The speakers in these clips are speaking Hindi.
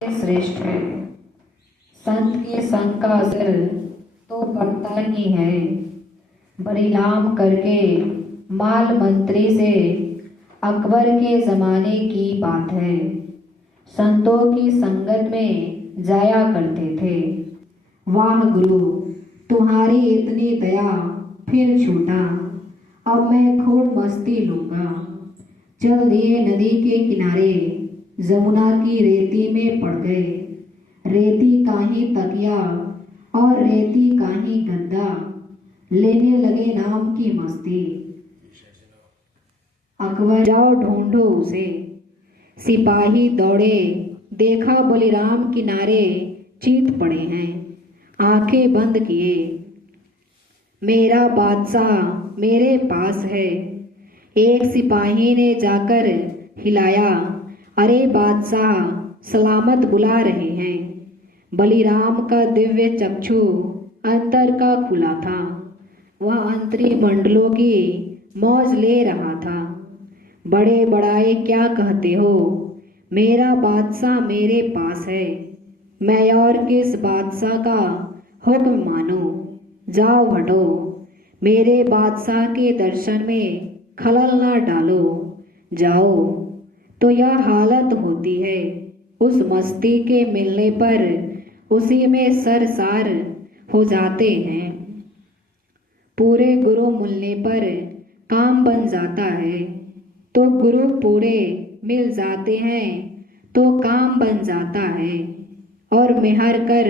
श्रेष्ठ है। संत के संग का असर तो पड़ता ही है। बलिराम करके माल मंत्री से अकबर के जमाने की बात है। संतों की संगत में जाया करते थे। वाह गुरु, तुम्हारी इतनी दया फिर छूटा, अब मैं खूब मस्ती लूंगा। चल दिए नदी के किनारे, जमुना की रेती में पड़ गए। रेती का ही तकिया और रेती का ही गद्दा, लेने लगे नाम की मस्ती। अकबर जाओ ढूंढो उसे। सिपाही दौड़े, देखा बलिराम किनारे चीत पड़े हैं। आंखें बंद किए, मेरा बादशाह मेरे पास है। एक सिपाही ने जाकर हिलाया, अरे बादशाह सलामत बुला रहे हैं। बलिराम का दिव्य चक्षु अंतर का खुला था। वह अंतरी मंडलों की मौज ले रहा था। बड़े बड़ाई क्या कहते हो, मेरा बादशाह मेरे पास है। मैं और किस बादशाह का हुक्म मानो, जाओ हटो। मेरे बादशाह के दर्शन में खलल ना डालो, जाओ। तो यह हालत होती है उस मस्ती के मिलने पर, उसी में सरसार हो जाते हैं। पूरे गुरु मिलने पर काम बन जाता है, तो गुरु पूरे मिल जाते हैं तो काम बन जाता है। और मेहर कर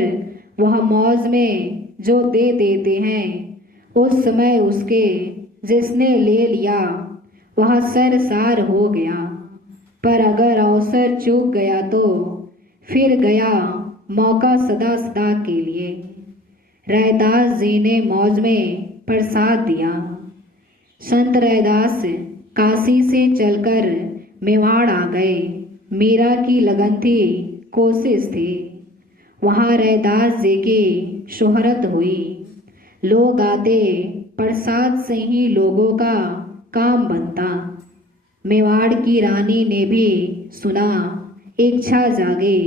वह मौज में जो दे देते हैं, उस समय उसके जिसने ले लिया वह सरसार हो गया। पर अगर अवसर चूक गया तो फिर गया मौका सदा सदा के लिए। रैदास जी ने मौज में प्रसाद दिया। संत रैदास काशी से चलकर मेवाड़ आ गए। मीरा की लगन थी, कोशिश थी। वहाँ रैदास जी की शोहरत हुई। लोग आते, प्रसाद से ही लोगों का काम बनता। मेवाड़ की रानी ने भी सुना, इच्छा जागे,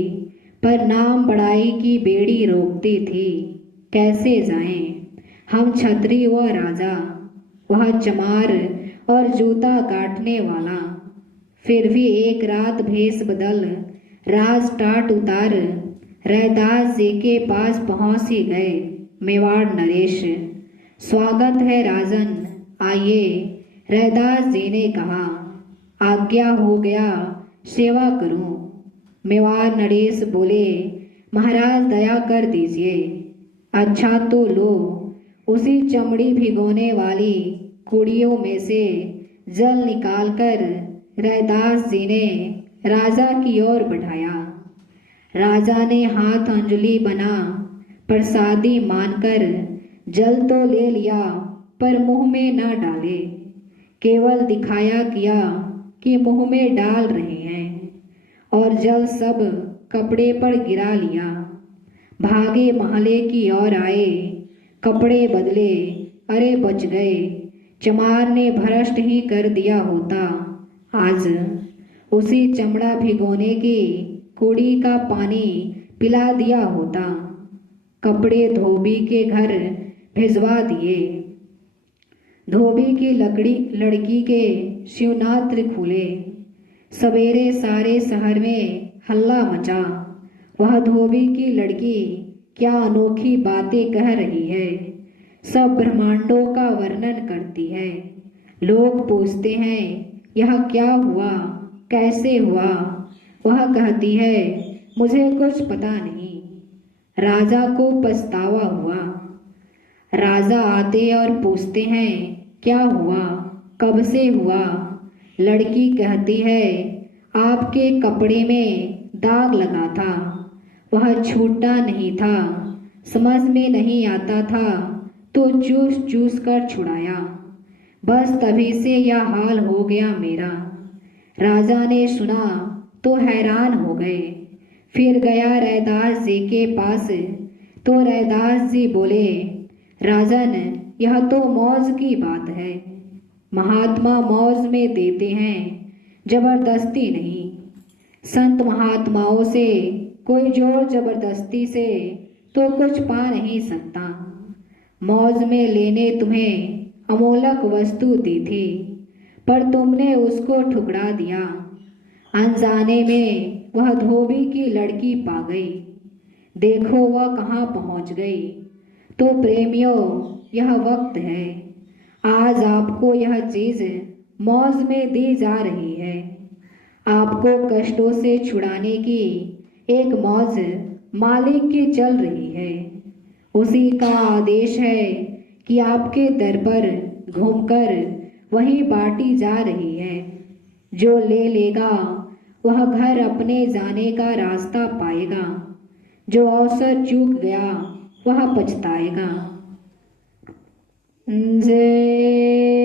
पर नाम बड़ाई की बेड़ी रोकती थी। कैसे जाएं हम छत्री व राजा, वह चमार और जूता काटने वाला। फिर भी एक रात भेष बदल राज टाट उतार रैदास जी के पास पहुंच ही गए। मेवाड़ नरेश, स्वागत है राजन, आइए। रैदास जी ने कहा, आज्ञा हो गया, सेवा करूं। मेवाड़ नरेश बोले, महाराज दया कर दीजिए। अच्छा तो लो। उसी चमड़ी भिगोने वाली कुड़ियों में से जल निकालकर रैदास जी ने राजा की ओर बढ़ाया। राजा ने हाथ अंजलि बना प्रसादी मानकर जल तो ले लिया, पर मुंह में न डाले। केवल दिखाया किया कि मुंह में डाल रहे हैं, और जल सब कपड़े पर गिरा लिया। भागे महले की ओर आए, कपड़े बदले, अरे बच गए। चमार ने भ्रष्ट ही कर दिया होता। आज उसी चमड़ा भिगोने की कुड़ी का पानी पिला दिया होता। कपड़े धोबी के घर भिजवा दिए। धोबी की लड़की के शिवनात्र खुले। सवेरे सारे शहर में हल्ला मचा। वह धोबी की लड़की क्या अनोखी बातें कह रही है, सब ब्रह्मांडों का वर्णन करती है। लोग पूछते हैं, यह क्या हुआ, कैसे हुआ। वह कहती है, मुझे कुछ पता नहीं। राजा को पछतावा हुआ। राजा आते और पूछते हैं, क्या हुआ, कब से हुआ। लड़की कहती है, आपके कपड़े में दाग लगा था, वह छूटा नहीं था। समझ में नहीं आता था तो चूस चूस कर छुड़ाया। बस तभी से यह हाल हो गया मेरा। राजा ने सुना तो हैरान हो गए। फिर गया रैदास जी के पास, तो रैदास जी बोले, राजन यह तो मौज की बात है। महात्मा मौज में देते हैं, जबरदस्ती नहीं। संत महात्माओं से कोई जोर जबरदस्ती से तो कुछ पा नहीं सकता। मौज में लेने तुम्हें अमोलक वस्तु दी थी, पर तुमने उसको ठुकरा दिया। अनजाने में वह धोबी की लड़की पा गई, देखो वह कहाँ पहुँच गई। तो प्रेमियों, यह वक्त है, आज आपको यह चीज़ मौज में दी जा रही है। आपको कष्टों से छुड़ाने की एक मौज मालिक की चल रही है। उसी का आदेश है कि आपके दर पर घूमकर वही बांटी जा रही है। जो ले लेगा वह घर अपने जाने का रास्ता पाएगा, जो अवसर चूक गया वह पछताएगा। जय